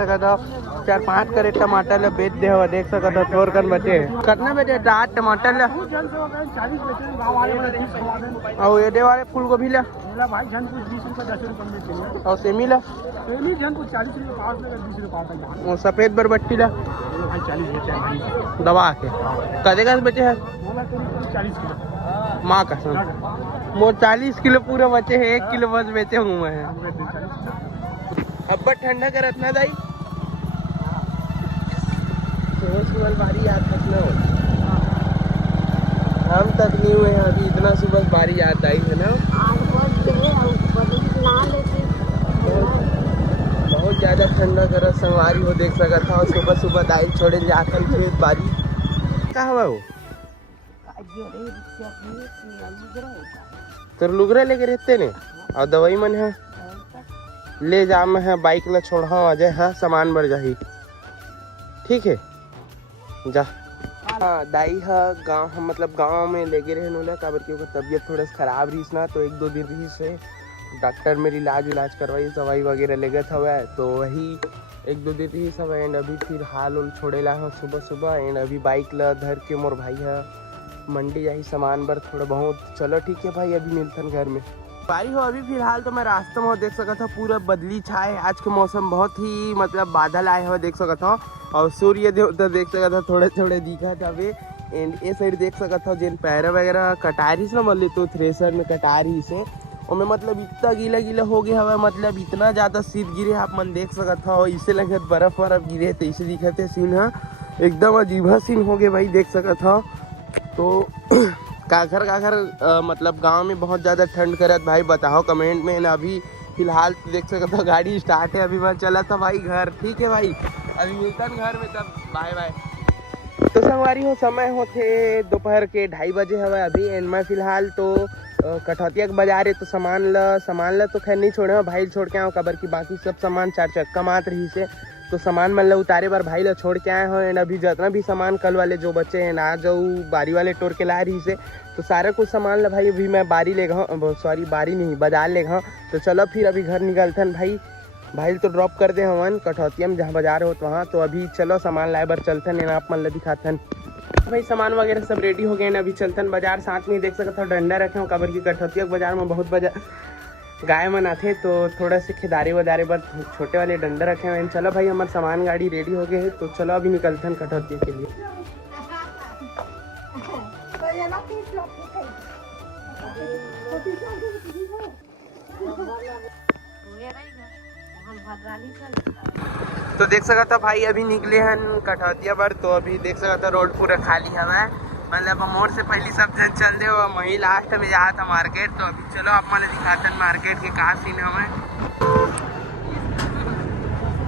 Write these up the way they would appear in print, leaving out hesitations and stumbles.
4-5 crate टमाटर ले बेच दे हो देख सकत हो थोर कन बचे कितने बजे दाट टमाटर ले 40 और ये दे वाले फूल गोभी ले भाई जन कुछ 20 रुपए 10 रुपए में चाहिए और सेमी ले पहली जन कुछ 40 रुपए पास में 20 रुपए आता है और सफेद बरबट्टी ले भाई 40 बचे हैं भाई दबा के कदे का बचे है बोला तो 40 किलो माँ कसम मोर 40 किलो पूरा बचे है 1 किलो बस बेचे हूँ मैं अब ठंडा करत ना दाई सुबह बारी याद तक न हो हम तक नहीं हुए हैं अभी इतना सुबह बारी याद आई है ना बहुत ज़्यादा ठंडा करत संगवारी हो देख सकता था सुबह सुबह दाई छोड़े जाकर खेत बारी क्या हुआ वो तो लुगरा लेके रहते ने और दवाई मन है ले जा मैं है बाइक ला छोड़ा आ जाए हाँ सामान भर जाही ठीक है जा हाँ दाई है गाँव मतलब गांव में लेके रहे नोला काबर क्योंकि तबीयत थोड़ा खराब रही ना तो 1-2 दिन रही से डॉक्टर मेरी इलाज करवाई दवाई वगैरह लेगे था तो वही 1-2 दिन रही सब एंड अभी फिर हाल उल छोड़ेला है सुबह एंड अभी बाइक ला धर के मोर भाई है मंडी जाही सामान भर थोड़ा बहुत चलो ठीक है भाई अभी मिलतन घर में बारी हो अभी फिलहाल तो मैं रास्ते में देख सका था पूरा बदली छाए आज के मौसम बहुत ही मतलब बादल आए हुए देख सका था और सूर्य देवता देख सका था थोड़े थोड़े दिखा था वे एंड ये साइड देख सका था जिन पैरा वगैरह कटा रही ना मतलब तो थ्रेसर में कटा रही से और मैं मतलब इतना गीला हो गया हवा मतलब इतना ज़्यादा शीत गिरे आप मन देख सका था और इसे लगे बर्फ गिरे तो इसे दिखते सीन है एकदम अजीबा सीन हो गया भाई देख सका था तो काखर मतलब गांव में बहुत ज़्यादा ठंड करत भाई बताओ कमेंट में ना अभी फिलहाल देख सकते हो गाड़ी स्टार्ट है अभी मैं चला था भाई घर ठीक है भाई अभी मिलता घर में तब बाय बाय तो संगवारी हो समय होते दोपहर के 2:30 बजे हवा अभी एंड मैं फिलहाल तो कठौतिया के बाजार है तो सामान ला तो खैर नहीं छोड़े भाई छोड़ के आओ कबर की बाकी सब सामान 4 चक्का मात्र रही से तो सामान मन ला उतारे बार भाई ला छोड़ के आए हो एंड अभी जितना भी सामान कल वाले जो बचे हैं ना जाऊ बारी वाले टोर के ला रही से तो सारा कुछ सामान ला भाई अभी मैं बारी ले गया सॉरी बारी नहीं बाजार ले गया तो चलो फिर अभी घर निकलते हैं भाई तो ड्रॉप कर दे हवन कठौतिया में जहाँ बाजार हो वहाँ तो अभी चलो सामान लाए बार चलते हैं आप मन ला दिखाते हैं भाई सामान वगैरह सब रेडी हो गए अभी चलते हैं बाजार साथ में देख सकते हो डंडा रखे हो कबर की कठौतिया के बाजार में बहुत बाजार गाय मन आते तो थोड़ा से खिदारे वदारे पर छोटे वाले डंडा रखे हुए हैं चलो भाई हमारे सामान गाड़ी रेडी हो गए है तो चलो अभी निकलते हैं कठौतिया के लिए तो देख सका था भाई अभी निकले हैं कठौतिया पर तो अभी देख सका था रोड पूरा खाली है मतलब मोड़ से पहले सब जन चल दे वही लास्ट में जा था मार्केट तो अभी चलो आप मैंने दिखाते हैं मार्केट के कहाँ सीन हमें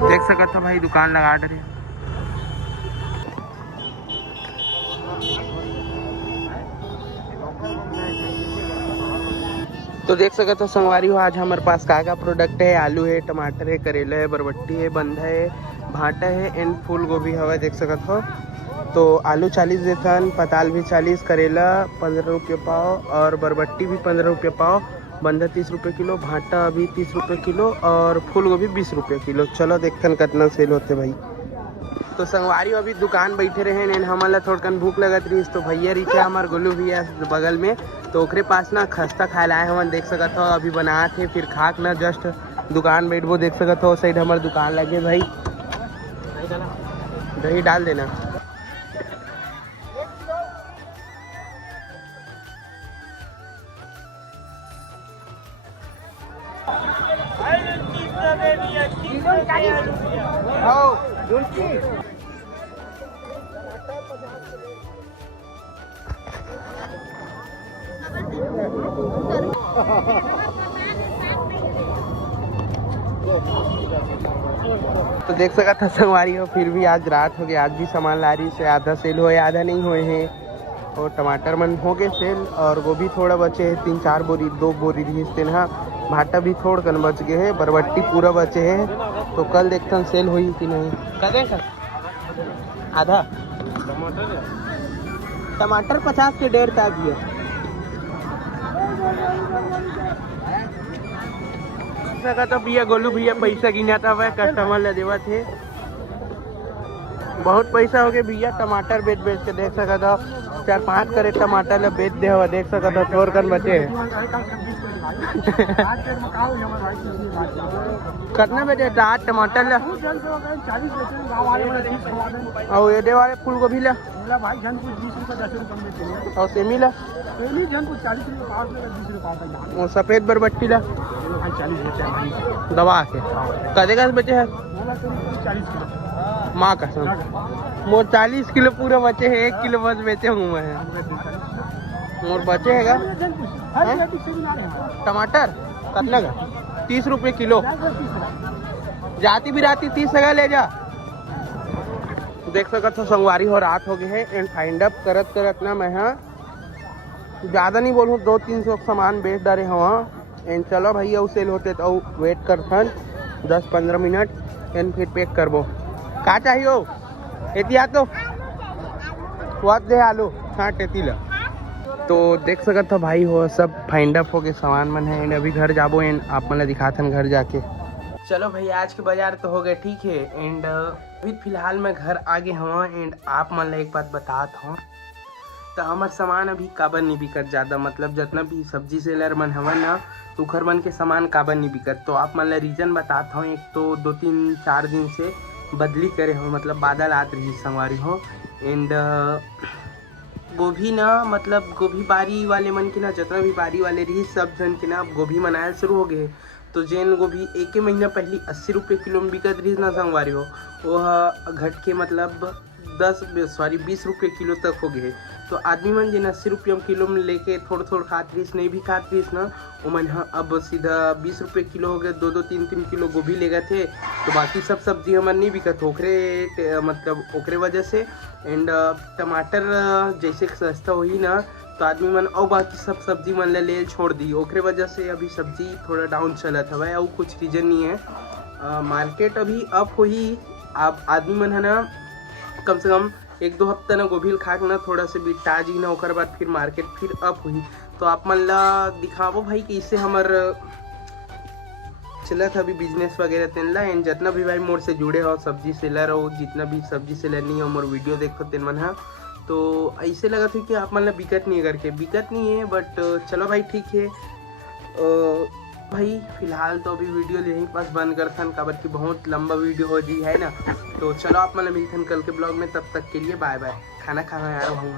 देख सका था भाई दुकान लगा डरे तो देख सका था संगवारी हो आज हमारे पास का प्रोडक्ट है आलू है टमाटर है करेला है बरबट्टी है बंधा है भाटा है एंड फूल गोभी हवा देख सका था तो आलू 40 देथन पताल भी 40 करेला 15 रुपये पाव और बरबट्टी भी 15 रुपये पाव बंधा 30 रुपये किलो भाटा अभी 30 रुपये किलो और फूल गोभी 20 रुपये किलो चलो देखते कितना सेल होते भाई तो संगवारी अभी दुकान बैठे रहे हैं हमारा थोड़कन भूख लगत रही तो भैया रही थे हमारे गोलू भैया बगल में तो ओकरे पास ना खस्ता खाए लाए हम देख सकत हो अभी बना थे फिर खाक ना जस्ट दुकान बैठबो देख सकत हो साइड हमारे दुकान लगे भाई दही डाल देना तो देख सका था संगवारी हो फिर भी आज रात हो गई आज भी सामान ला रही से आधा सेल हुए आधा नहीं हुए हैं और टमाटर मन हो गए सेल और गोभी थोड़ा बचे है 3-4 बोरी 2 बोरी रही हाँ भाटा भी थोड़ कन बच गए है बरबट्टी पूरा बचे है तो कल देखते हैं सेल हुई कि नहीं कदे आधा टमाटर 50 के 1.5 था दिया सका तो भैया गोलू भैया पैसा गिना था वह कस्टमर ले देवा थे। बहुत पैसा हो गया भैया टमाटर बेच बेच के। देख सका था 4-5 करेट टमाटर ले बेच दे हुआ। देख सका था छोड़ कर बचे कितने बेचे 8 टमाटर ले 40 और ये वाले फूल गोभी ले भाई जन कुछ 20 रुपये 10 रुपये में चलिए। और सेमी ले पहली जन कुछ 40 रुपये 5 रुपये 20 रुपये पाता है। और सफेद बरबट्टी ले भाई 40 बेचे हैं भाई दबा के कदे का बचे है बोला तो 40 किलो माँ कसम मोर 40 किलो पूरा बचे है। 1 किलो बस बेचे हूँ मैं मोर बचे है टमाटर कितना का 30 रुपये किलो जाती भी राती 30 जगह ले जा। देख सकत हो संगवारी हो रात हो गए है एंड फाइंड अप करत करत ना मैं ज़्यादा नहीं बोलूँ 200-300 सामान बेच डारे हवा। एंड चलो भैया वो सेल होते तो वेट कर 10-15 मिनट एंड फिर पैक करबो। का चाहिए हो एतिया तो वाद दे आलू हाँ टेती ला। तो देख सकत हो भाई हो सब फाइंड अप हो गए सामान मन है एंड अभी घर जाबो एंड आप मन दिखाथन घर जाके। चलो भाई आज के बाजार तो हो गए ठीक है एंड अभी फिलहाल मैं घर आ गए हूँ एंड आप मन एक बात बतात हूँ तो हमार सामान अभी काबर नहीं बिकत ज़्यादा। मतलब जितना भी सब्जी सेलर मन हवन ना उखर मन के सामान काबर नहीं बिकत। तो आप मन रीज़न बताता हूँ। एक तो 2-3-4 दिन से बदली करे हो मतलब बादल आत रही संगवारी हो एंड गोभी ना मतलब गोभी बारी वाले मन के ना जितना भी बारी वाले रही सब जन के ना गोभी मनायल शुरू हो गए। तो जैन गोभी 1 महीना पहले 80 रुपये किलो में बिकत रही ना संगवारी हो वह घट के मतलब 20 रुपये किलो तक हो गए। तो आदमी मन जिन 80 रुपये किलो में लेके थोड़ा थोड़ा खात रहीस नहीं भी खात रहीस ना वो मन अब सीधा 20 रुपये किलो हो गए। 2-2 3-3 किलो गोभी ले गए थे। तो बाकी सब सब्जी हमारे नहीं बिकत ओकरे मतलब ओकरे वजह से। एंड टमाटर जैसे सस्ता हुई ना तो आदमी मन और बाकी सब सब्जी मन ले छोड़ दी ओकरे वजह से अभी सब्जी थोड़ा डाउन चला था भाई। और कुछ रीजन नहीं है मार्केट अभी अप हुई। आप आदमी मन है ना कम से कम 1-2 हफ्ता ना गोभी खा के ना थोड़ा से बिटा जी ना ओकर बाद फिर मार्केट फिर अप हुई। तो आप मन ला दिखावो भाई कि इससे हमार चलत अभी बिजनेस वगैरह तेन ला एंड जितना भी भाई मोर से जुड़े हो सब्जी सेलर हो जितना भी सब्जी सेलर नहीं हो मोर वीडियो देखो तेन मन हा तो ऐसे लगा था कि आप मन ला बिकत नहीं है करके बिकत नहीं है। बट चलो भाई ठीक है भाई फिलहाल तो अभी वीडियो यहीं पास बंद करथन काबर कि बहुत लंबा वीडियो हो जी है ना। तो चलो आप मन मिलथन कल के ब्लॉग में तब तक के लिए बाय बाय। खाना खाना यार हूँ।